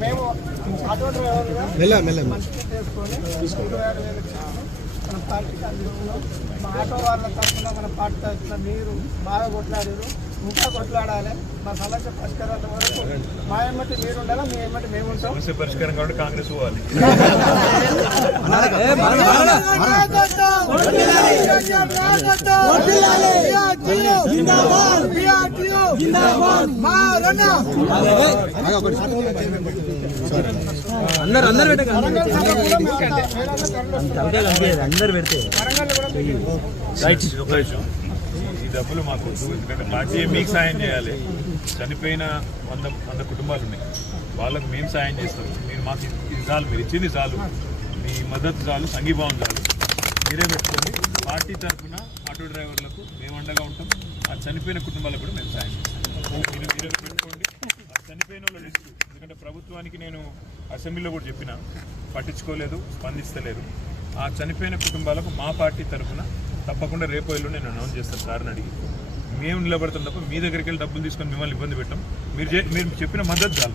మేము ఆటో డ్రైవర్గా మెల్ల మెల్ల మంచి చేసుకొని ఇరవై ఆరు వేలు. మన పార్టీకి అందిస్తున్నాం మా ఆటో వాళ్ళ తరఫున మన పార్టీ తరఫున మీరు బాగా కొట్లాడారు ఇంకా కొట్లాడాలి మా సమస్య పరిష్కారాల వరకు మా ఎమ్మటి మీరు ఉండాలా మీ ఎమ్మటి మేము ఉంటాం సమస్య పరిష్కారం కాబట్టి కాంగ్రెస్ పోవాలి అందరు అందరు పెట్టే అందరు పెడితే ఈ డబ్బులు మాకు వద్దు. ఎందుకంటే పార్టీ మీకు సాయం చేయాలి చనిపోయిన వంద వంద కుటుంబాలు ఉన్నాయి వాళ్ళకు మేము సాయం చేస్తాం మీరు మాకు ఇది- ఇది చాలు మీరు ఇచ్చింది చాలు మీ మద్దతు చాలు సంఘీభావం చాలు మీరే పెట్టుకోండి పార్టీ తరఫున ఆటో డ్రైవర్లకు మేము అండగా ఉంటాం ఆ చనిపోయిన కుటుంబాలకు కూడా మేము సాయం చేస్తాం. మీరు మీరే పెట్టుకోండి. ఆ చనిపోయిన వాళ్ళ లిస్టు ఎందుకంటే ప్రభుత్వానికి నేను అసెంబ్లీలో కూడా చెప్పిన పట్టించుకోలేదు స్పందిస్తలేదు. ఆ చనిపోయిన కుటుంబాలకు మా పార్టీ తరఫున తప్పకుండా రేపు ఎల్లుండి నేను అనౌన్స్ చేస్తాను సార్ని అడిగి. మేము నిలబడతాం తప్ప మీ దగ్గరికి వెళ్ళి డబ్బులు తీసుకొని మిమ్మల్ని ఇబ్బంది పెట్టాం. మీరు చే- మీరు చెప్పిన మద్దతు చాలు.